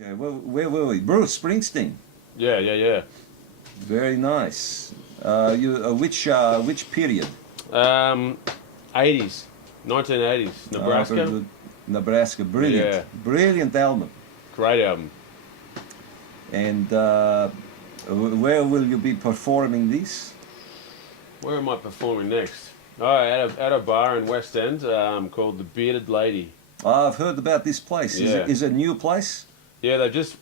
Okay, where were we? Bruce Springsteen. Yeah. Very nice. Which period? 80s, 1980s, Very Nebraska. good. Nebraska, brilliant, Yeah. brilliant album. Great album. And where will you be performing this? Where am I performing next? Oh, at a bar in West End called the Bearded Lady. I've heard about this place. Yeah. Is it a new place? Yeah, they've just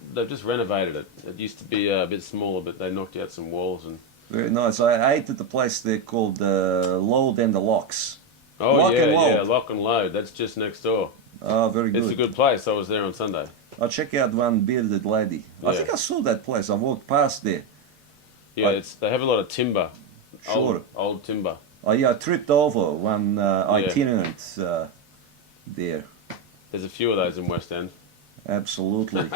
renovated it. It used to be a bit smaller, but they knocked out some walls and. Very nice. I ate at the place there called Load and the Locks. Oh Lock and Load. yeah, Lock and Load. That's just next door. Oh, very good. It's a good place. I was there on Sunday. I'll check out one Bearded Lady. I Yeah. think I saw that place. I walked past there. Yeah, they have a lot of timber. Sure. Old timber. Oh, yeah, I tripped over one itinerant there. There's a few of those in West End. Absolutely.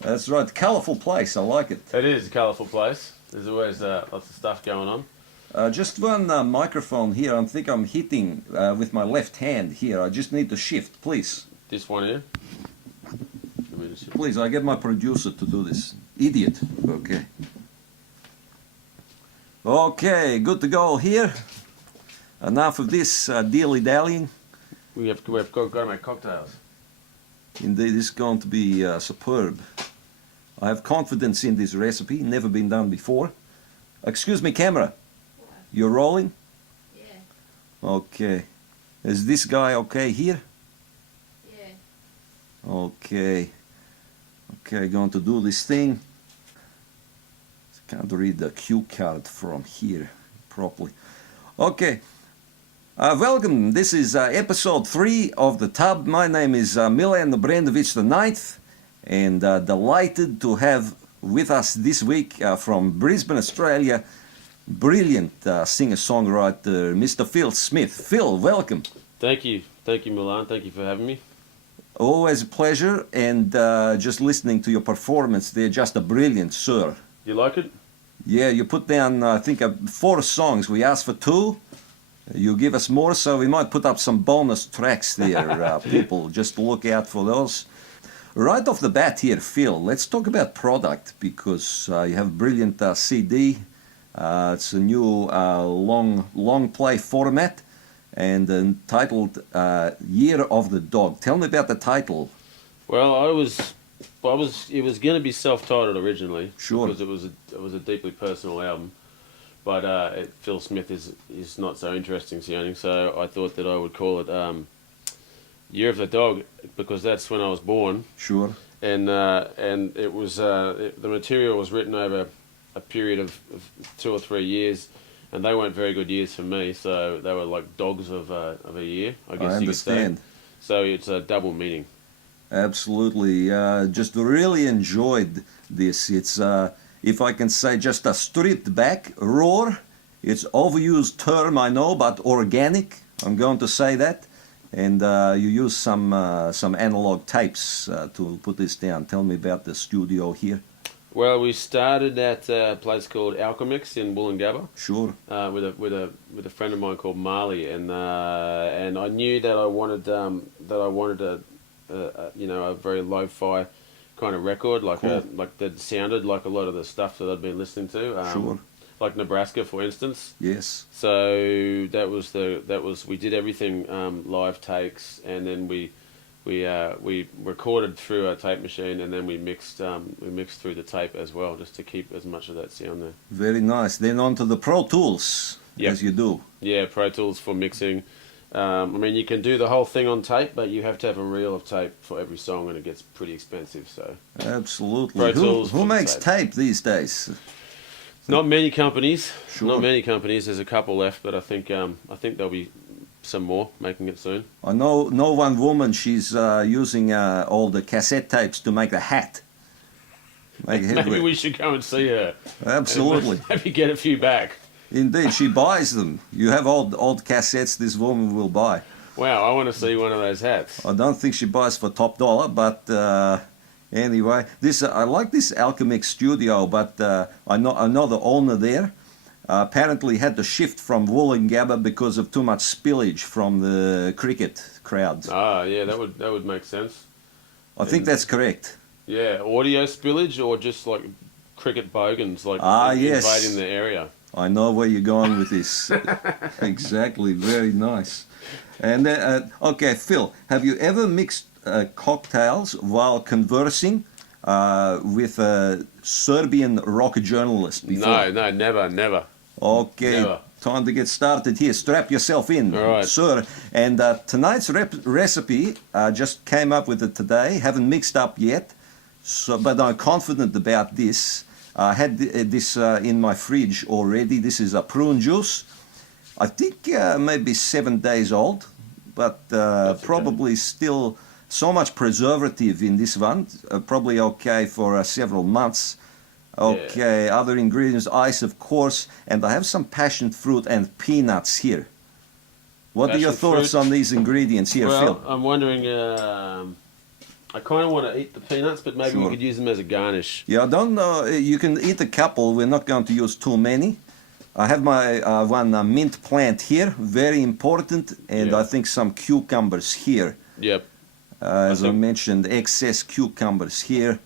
That's right. Colourful place. I like it. It is a colourful place. There's always lots of stuff going on. Just one microphone here. I think I'm hitting with my left hand here. I just need to shift, please. This one here. Let me just- Please, I get my producer to do this. Idiot. Okay. Okay, good to go here. Enough of this dilly-dallying. We've got to make cocktails. Indeed, this is going to be superb. I have confidence in this recipe, never been done before. Excuse me, camera. You're rolling? Yeah, Okay. Is this guy okay here? yeah. Okay. Okay, going to do this thing. Can't read the cue card from here properly. Okay. Welcome. This is episode 3 of The Tub. My name is Milan Obrenović IX, and delighted to have with us this week from Brisbane, Australia, brilliant singer-songwriter, Mr. Phil Smith. Phil, welcome. Thank you, Milan. Thank you for having me. Always a pleasure, and just listening to your performance, they're just a brilliant, sir. You like it? Yeah, you put down, I think, 4 songs. We asked for 2. You give us more, so we might put up some bonus tracks there, people. Just look out for those. Right off the bat here, Phil, let's talk about product, because you have a brilliant CD. It's a new long play format, and entitled Year of the Dog. Tell me about the title. Well, it was going to be self-titled originally. Sure. Because it was a deeply personal album, but Phil Smith is not so interesting sounding. So I thought that I would call it Year of the Dog, because that's when I was born. Sure. And it was the material was written over a period of 2 or 3 years, and they weren't very good years for me. So they were like dogs of a year, I guess I you could say. understand. So it's a double meaning. Absolutely. Just really enjoyed this. It's, if I can say, just a stripped back, raw. It's overused term, I know, but organic. I'm going to say that. And you use some analog tapes to put this down. Tell me about the studio here. Well, we started at a place called Alchemix in Wollongabba. Sure. With a friend of mine called Marley, and I knew that I wanted a very lo-fi kind of record, like Cool. like that sounded like a lot of the stuff that I'd been listening to. Sure. Like Nebraska, for instance. Yes. So that was we did everything live takes, and then we recorded through a tape machine, and then we mixed through the tape as well, just to keep as much of that sound there. Very nice. Then on to the Pro Tools, Yep. as you do. Yeah, Pro Tools for mixing. I mean, you can do the whole thing on tape, but you have to have a reel of tape for every song, and it gets pretty expensive. So Absolutely. Pro Who Tools who for makes tape. tape these days? not many companies. Sure. Not many companies. There's a couple left, but I think there'll be some more making it soon. I know one woman, she's using all the cassette tapes to make a hat. Make a Maybe headwear. we should go and see her. Absolutely. And maybe get a few back. Indeed, she buys them. You have old cassettes this woman will buy. Wow, I want to see one of those hats. I don't think she buys for top dollar, but anyway, this I like this Alchemix studio, but I know the owner there. Apparently had to shift from Wollongabba because of too much spillage from the cricket crowds. Ah, yeah, that would make sense. I think that's correct. Yeah, audio spillage or just like cricket bogans, like Yes. invading the area. I know where you're going with this. Exactly, very nice. And okay, Phil, have you ever mixed cocktails while conversing with a Serbian rock journalist before? No, never. Okay, Never. time to get started here. Strap yourself in, All right. sir. And tonight's recipe, just came up with it today. Haven't mixed up yet, but I'm confident about this. I had this in my fridge already. This is a prune juice. I think maybe 7 days old, but probably still so much preservative in this one. Probably okay for several months. Okay, Yeah. other ingredients, ice of course, and I have some passion fruit and peanuts here. What are your Passion thoughts fruit? on these ingredients here, Well, Phil? I'm wondering. I kind of want to eat the peanuts, but maybe Sure. we could use them as a garnish. Yeah, I don't know. You can eat a couple. We're not going to use too many. I have my one mint plant here, very important, and Yeah. I think some cucumbers here. Yep. As I think- mentioned, excess cucumbers here.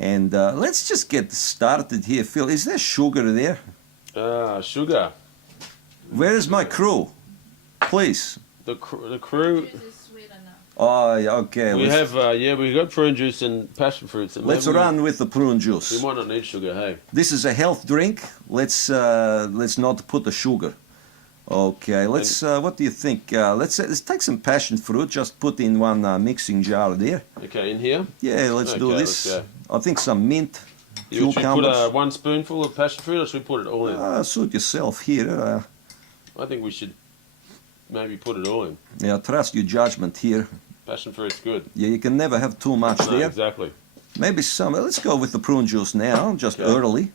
And let's just get started here, Phil. Is there sugar there? Sugar. Where is my crew? Please. The crew. Juice is sweet enough. Oh, yeah, okay. We have we got prune juice and passion fruits. And Let's maybe run with the prune We juice. might not need sugar. Hey. This is a health drink. Let's not put the sugar. Okay, let's. What do you think? Let's take some passion fruit. Just put in one mixing jar there. Okay, in here. Yeah, let's do Okay, this. let's I think some mint, Should we put cucumbers. 1 spoonful of passion fruit, or should we put it all in? Suit yourself here. I think we should maybe put it all in. Yeah, trust your judgment here. Passion fruit's good. Yeah, you can never have too much No, there. exactly. Maybe some. Let's go with the prune juice now, just Okay. early.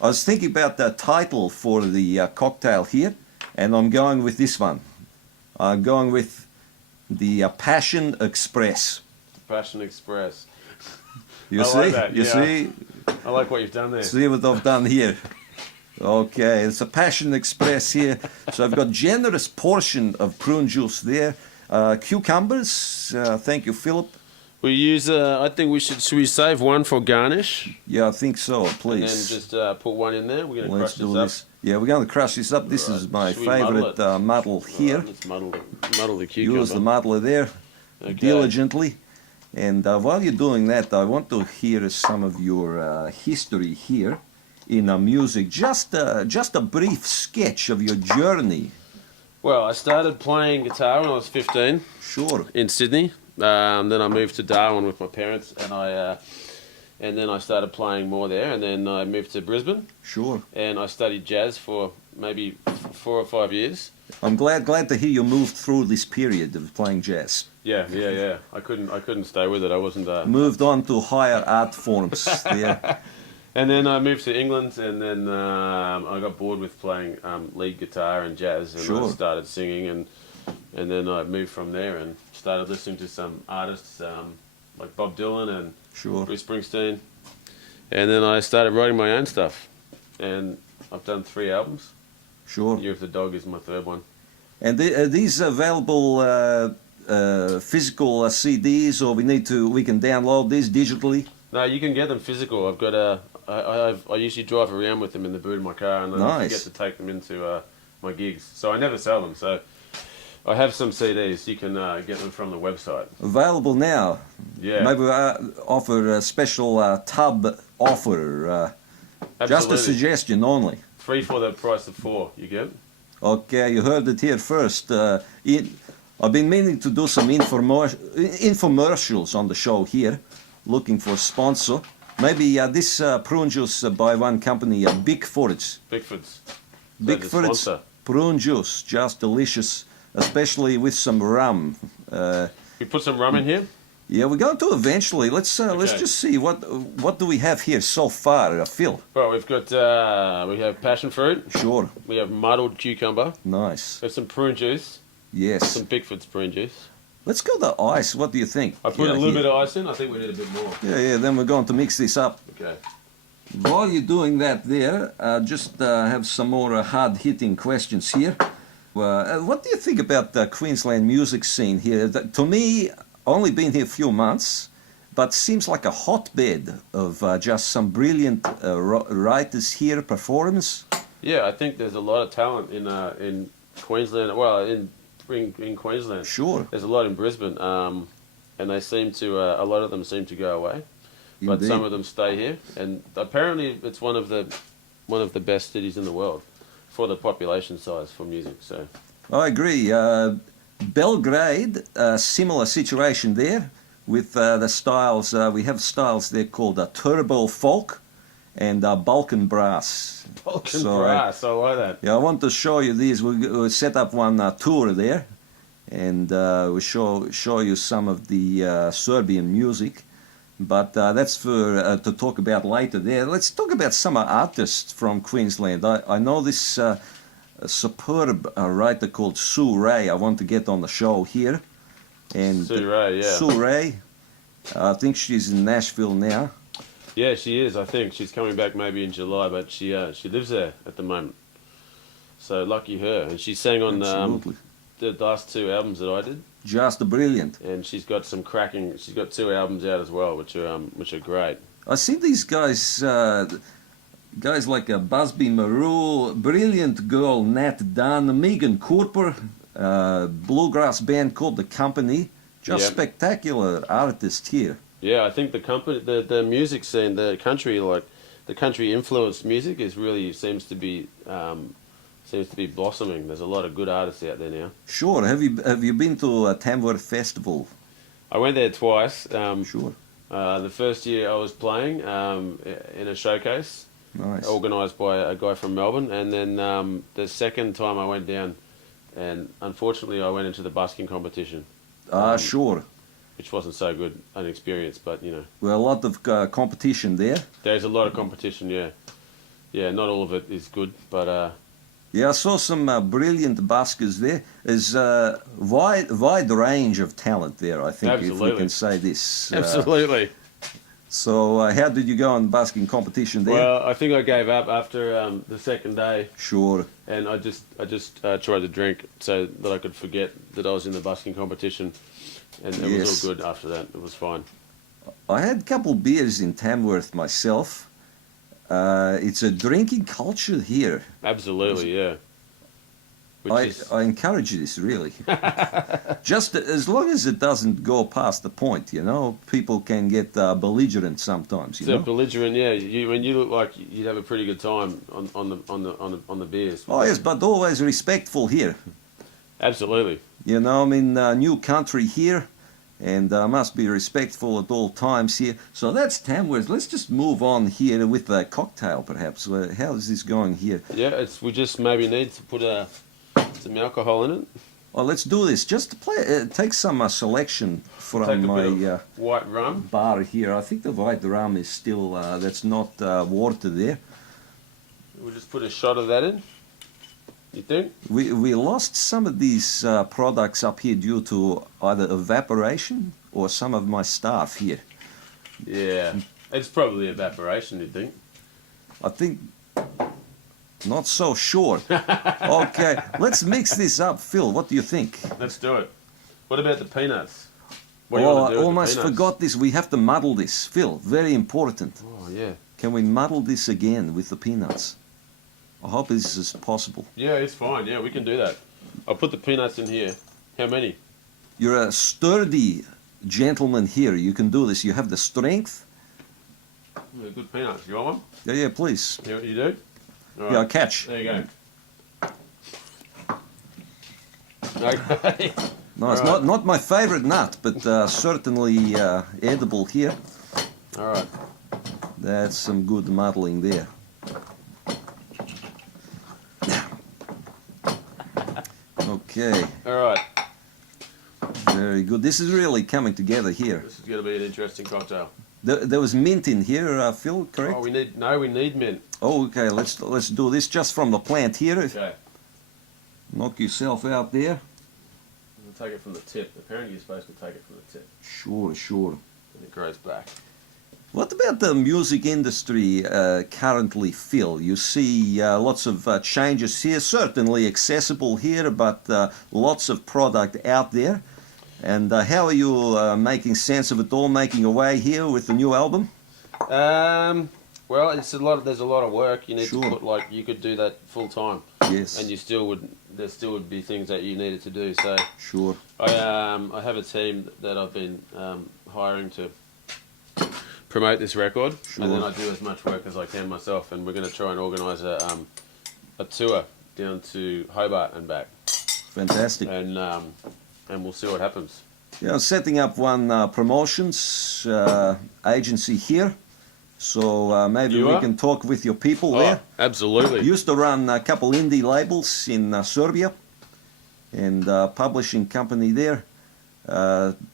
I was thinking about the title for the cocktail here, and I'm going with this one. I'm going with the Passion Express. Passion Express. You I see? like that, You yeah. see? I like what you've done there. See what I've done here. Okay, it's a Passion Express here. So I've got generous portion of prune juice there. Cucumbers. Thank you, Philip. We use. I think we should. Should we save one for garnish? Yeah, I think so. And then Please. just put one in there. We're going to Let's crush do this up. this. Yeah, we're going to crush this up. This is Right. my Should we muddle favorite it? muddle here. Right, let's muddle the cucumber. Use the muddler there Okay. diligently. And while you're doing that, I want to hear some of your history here in music. Just a brief sketch of your journey. Well, I started playing guitar when I was 15 Sure. in Sydney. Then I moved to Darwin with my parents, and then I started playing more there. And then I moved to Brisbane, Sure. and I studied jazz for maybe 4 or 5 years. I'm glad to hear you moved through this period of playing jazz. Yeah. I couldn't stay with it. I wasn't. Moved on to higher art forms there. And then I moved to England, and then I got bored with playing lead guitar and jazz, and Sure. I started singing, and then I moved from there and started listening to some artists like Bob Dylan and Sure. Bruce Springsteen, and then I started writing my own stuff, and I've done 3 albums. Sure. Year of the Dog is my 3rd one. And are these available physical CDs, or we can download these digitally? No, you can get them physical. I've got I usually drive around with them in the boot of my car, and then I Nice. get to take them into my gigs. So I never sell them. So I have some CDs. You can get them from the website. Available now. Yeah, Maybe offer a special tub offer. Just a absolutely. suggestion only. 3 for the price of 4. You get? Okay, you heard it here first. I've been meaning to do some infomercials on the show here, looking for a sponsor. Maybe this prune juice by one company, Bigfoot's. Bigfoot's. Bigfoot's sponsor. prune juice, just delicious, especially with some rum. We put some rum in here. Yeah, we're going to eventually. Let's just see what do we have here so far, Phil. Well, we've got we have passion fruit. Sure, We have muddled cucumber. nice. We have some prune juice. Yes. Some Bigfoot's prune juice. Let's go to ice. What do you think? I put a little here. bit of ice in. I think we need a bit more. Yeah. Then we're going to mix this up. Okay. While you're doing that, there, just have some more hard-hitting questions here. What do you think about the Queensland music scene here? To me, only been here a few months, but seems like a hotbed of just some brilliant writers here, performers. Yeah, I think there's a lot of talent in Queensland. Well, in Queensland, Sure. there's a lot in Brisbane, and they seem to a lot of them seem to go away, but Indeed. some of them stay here. And apparently, it's one of the best cities in the world for the population size for music. So I agree. Belgrade, similar situation there with the styles. We have styles there called turbo folk and Balkan brass. Balkan So, brass, I like that. Yeah, I want to show you these. We set up one tour there, and we show you some of the Serbian music. But that's for to talk about later there. Let's talk about some artists from Queensland. I know this superb writer called Sue Ray. I want to get on the show here. And Sue Ray, yeah. Sue Ray, I think she's in Nashville now. Yeah, she is. I think she's coming back maybe in July, but she lives there at the moment. So lucky her. And she sang on Absolutely. the last two albums that I did. Just brilliant. And she's got some cracking. She's got two albums out as well, which are great. I see these guys, guys like Busby Maru, brilliant girl Nat Dunn, Megan Cooper, bluegrass band called The Company. Just Yep. spectacular artists here. Yeah, I think the music scene, the country influenced music seems to be blossoming. There's a lot of good artists out there now. Sure. Have you been to a Tamworth Festival? I went there twice. Sure. The first year I was playing in a showcase Nice. organised by a guy from Melbourne, and then the second time I went down, and unfortunately I went into the busking competition, Sure. which wasn't so good an experience, but you know. Well, a lot of competition there. There's a lot of competition, yeah. Yeah, not all of it is good, but Yeah, I saw some brilliant buskers there. There's a wide range of talent there, I think, if we Absolutely. can say this. absolutely. So how did you go in the busking competition there? Well, I think I gave up after the second day, Sure. and I just tried to drink so that I could forget that I was in the busking competition, and it Yes. was all good after that. It was fine. I had a couple beers in Tamworth myself. It's a drinking culture here. Absolutely, yeah. I encourage this, really. Just as long as it doesn't go past the point, you know. People can get belligerent sometimes, you So know. belligerent, yeah. When you look like you'd have a pretty good time on the beers. Oh, yes, but always respectful here. Absolutely. You know, I'm in a new country here, and must be respectful at all times here. So that's Tamworth. Let's just move on here with the cocktail, perhaps. How is this going here? Yeah, we just maybe need to put some alcohol in it. Oh, let's do this. Just take some selection from Take a my bit of white rum. bar here. I think the white rum is still, that's not water there. We'll just put a shot of that in. You think? We lost some of these products up here due to either evaporation or some of my staff here. Yeah. It's probably evaporation, you think? I think not so sure. Okay, let's mix this up, Phil. What do you think? Let's do it. What about the peanuts? What do you Oh, want I to do with the almost peanuts? forgot this. We have to muddle this, Phil. Very important. Oh, yeah. Can we muddle this again with the peanuts? I hope this is possible. Yeah, it's fine. Yeah, we can do that. I'll put the peanuts in here. How many? You're a sturdy gentleman here. You can do this. You have the strength. Yeah, good peanuts. You want one? Yeah, yeah, please. You do? All Yeah, right. catch. There you go. Okay. No, it's All right. not my favorite nut, but certainly edible here. All right. That's some good muddling there. Okay, All right. very good. This is really coming together here. This is going to be an interesting cocktail. There was mint in here, Phil, correct? Oh, we need mint. Oh, okay. Let's do this just from the plant here. Okay. Knock yourself out there. We'll take it from the tip. Apparently, you're supposed to take it from the tip, Sure, sure. and it grows back. What about the music industry currently, Phil? You see lots of changes here, certainly accessible here, but lots of product out there. And how are you making sense of it all, making your way here with the new album? Well, it's a lot. There's a lot of work. You need Sure. to put you could do that full time. Yes. And there still would be things that you needed to do. So Sure. I have a team that I've been hiring to promote this record, Sure. and then I do as much work as I can myself. And we're going to try and organise a tour down to Hobart and back, Fantastic. and we'll see what happens. Yeah, I'm setting up one promotions agency here, so maybe You we are? can talk with your people there. Absolutely. Used to run a couple indie labels in Serbia and publishing company there,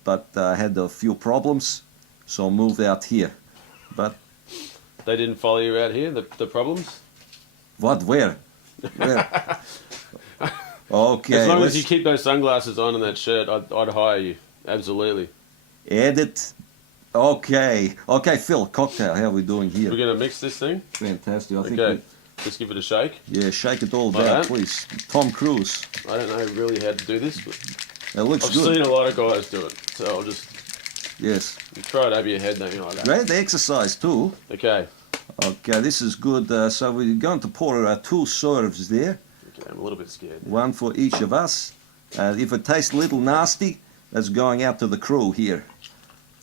but had a few problems, so moved out here. But They didn't follow you out here. The problems. what? Where? Where? Okay. As long as let's you keep those sunglasses on and that shirt, I'd hire you. Absolutely. edit. Okay. Okay, Phil. Cocktail. How are we doing We're here? gonna mix this thing. Fantastic. I think. Okay. Just give it a shake. Yeah, shake it all Like down, that? please. Tom Cruise. I don't know really how to do this, but It looks I've good. seen a lot of guys do it. So I'll just Yes. try it over your head, don't you, like that. Great exercise too. Okay. Okay, this is good. So we're going to pour 2 serves there, Okay, I'm a little bit scared. one for each of us. If it tastes a little nasty, that's going out to the crew here.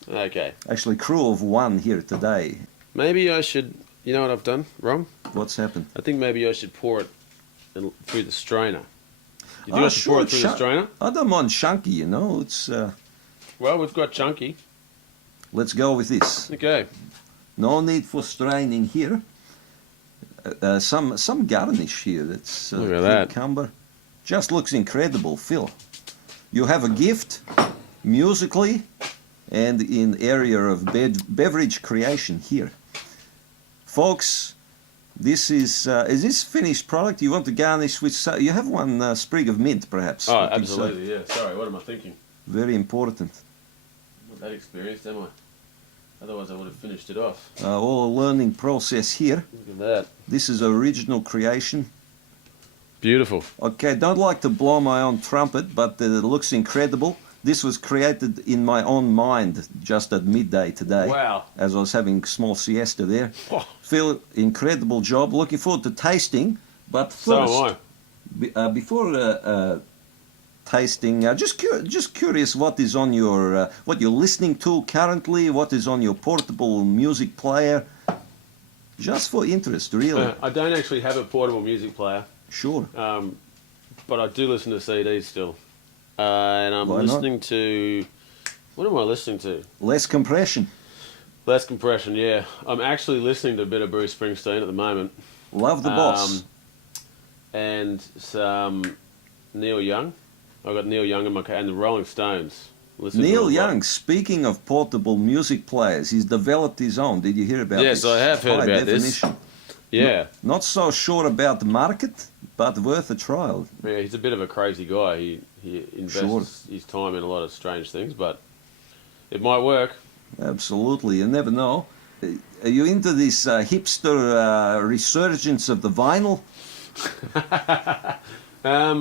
Okay. Actually, crew of 1 here today. Maybe I should. You know what I've done wrong? What's happened? I think maybe I should pour it through the strainer. You think I should pour sure, it through the strainer? I don't mind chunky, you know. It's Well, we've got chunky. let's go with this. Okay. No need for straining here. Some garnish here. That's Look at that. cucumber. Just looks incredible, Phil. You have a gift, musically, and in area of beverage creation here, folks. This is this finished product? You want to garnish with? You have one sprig of mint, perhaps. Oh, I think so. absolutely. Yeah. Sorry. What am I thinking? Very important. Not that experienced, am I? Otherwise, I would have finished it off. All a learning process here. Look at that. This is original creation. Beautiful. Okay, don't like to blow my own trumpet, but it looks incredible. This was created in my own mind just at midday today, Wow. as I was having small siesta there. Oh, Phil, incredible job. Looking forward to tasting. But so first, am I. before tasting, just curious, what is on your what you're listening to currently? What is on your portable music player? Just for interest, really. I don't actually have a portable music player, Sure. but I do listen to CDs still. And I'm Why not? listening to. What am I listening to? Less compression. Less compression, yeah. I'm actually listening to a bit of Bruce Springsteen at the moment. Love the boss. And some Neil Young. I've got Neil Young in my car, and the Rolling Stones. Listen to Neil a lot. Young, speaking of portable music players, he's developed his own. Did you hear about Yes, this? I have heard High about this. definition. Yeah. Not so sure about the market, but worth a trial. Yeah, he's a bit of a crazy guy. He invests Sure. his time in a lot of strange things, but it might work. Absolutely, you never know. Are you into this hipster resurgence of the vinyl?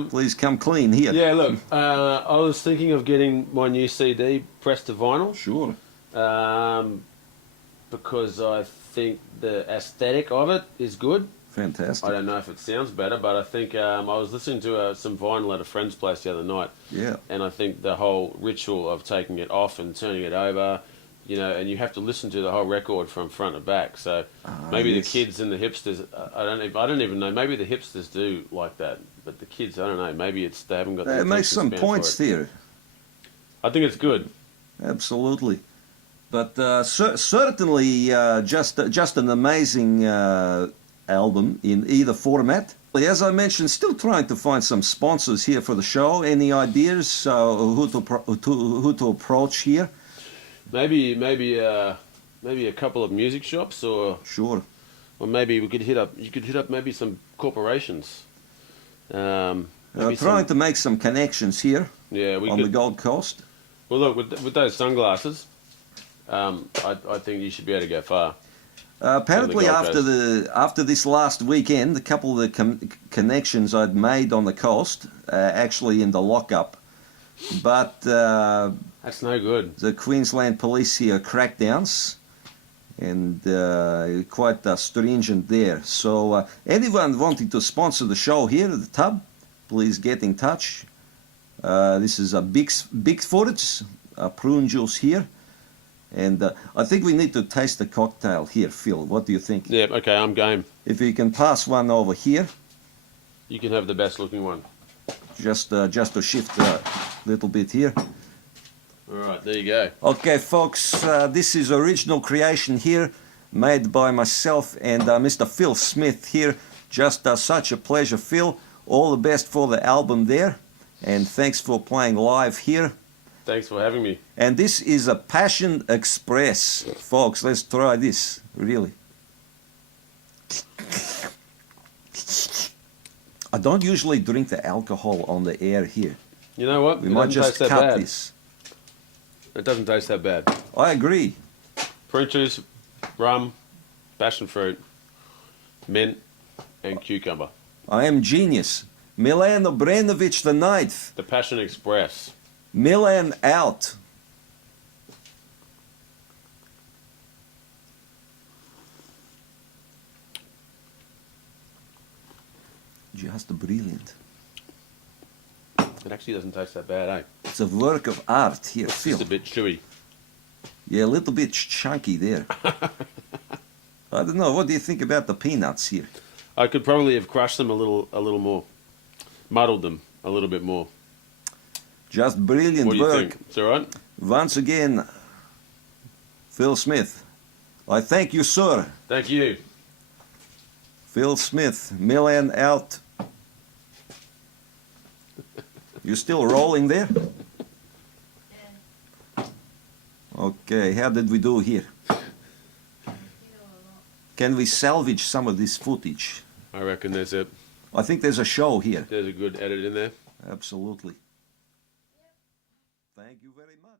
Please come clean here. Yeah, look, I was thinking of getting my new CD pressed to vinyl Sure. because I think the aesthetic of it is good. Fantastic. I don't know if it sounds better, but I think I was listening to some vinyl at a friend's place the other night, Yeah. and I think the whole ritual of taking it off and turning it over, you know, and you have to listen to the whole record from front to back. So maybe yes. the kids and the hipsters, I don't even know. Maybe the hipsters do like that, but the kids, I don't know. Maybe it's they haven't got. The It makes attention some span for points it. there. I think it's good. Absolutely. But certainly just an amazing album in either format. As I mentioned, still trying to find some sponsors here for the show. Any ideas who to approach here? Maybe a couple of music shops, or Sure. maybe we could hit up. You could hit up maybe some corporations. Maybe Trying to make some connections here yeah, we on could. the Gold Coast. Well, look with those sunglasses. I think you should be able to go far. Apparently, Gold Coast. after this last weekend, a couple of the connections I'd made on the coast, actually in the lockup, but That's no good. the Queensland police here crackdowns, and quite stringent there. So anyone wanting to sponsor the show here at the Tub, please get in touch. This is a big footage, prune juice here. And I think we need to taste the cocktail here, Phil. What do you think? Yeah, okay, I'm game. If you can pass one over here, You can have the best looking one. just to shift a little bit here. All right, there you go. Okay, folks, this is original creation here, made by myself and Mr. Phil Smith here. Just such a pleasure, Phil. All the best for the album there, and thanks for playing live here. Thanks for having me. And this is a Passion Express, folks. Let's try this, really. I don't usually drink the alcohol on the air here. You know what? We It might doesn't just taste that cut bad. this. It doesn't taste that bad. I agree. Prune juice, rum, passion fruit, mint, and cucumber. I am genius. Milan Obrenović IX. The Passion Express. Milan out. Just brilliant. It actually doesn't taste that bad, eh? It's a work of art here, It's Phil. just a bit chewy. Yeah, a little bit chunky there. I don't know. What do you think about the peanuts here? I could probably have crushed them a little more, muddled them a little bit more. Just brilliant What do you work. think? It's all right. Once again, Phil Smith. I thank you, sir. Thank you. Phil Smith, Milan out. You still rolling there? Yeah. Okay, how did we do here? You know a lot. Can we salvage some of this footage? I reckon I think there's a show here. there's a good edit in there. Absolutely. Thank you very much.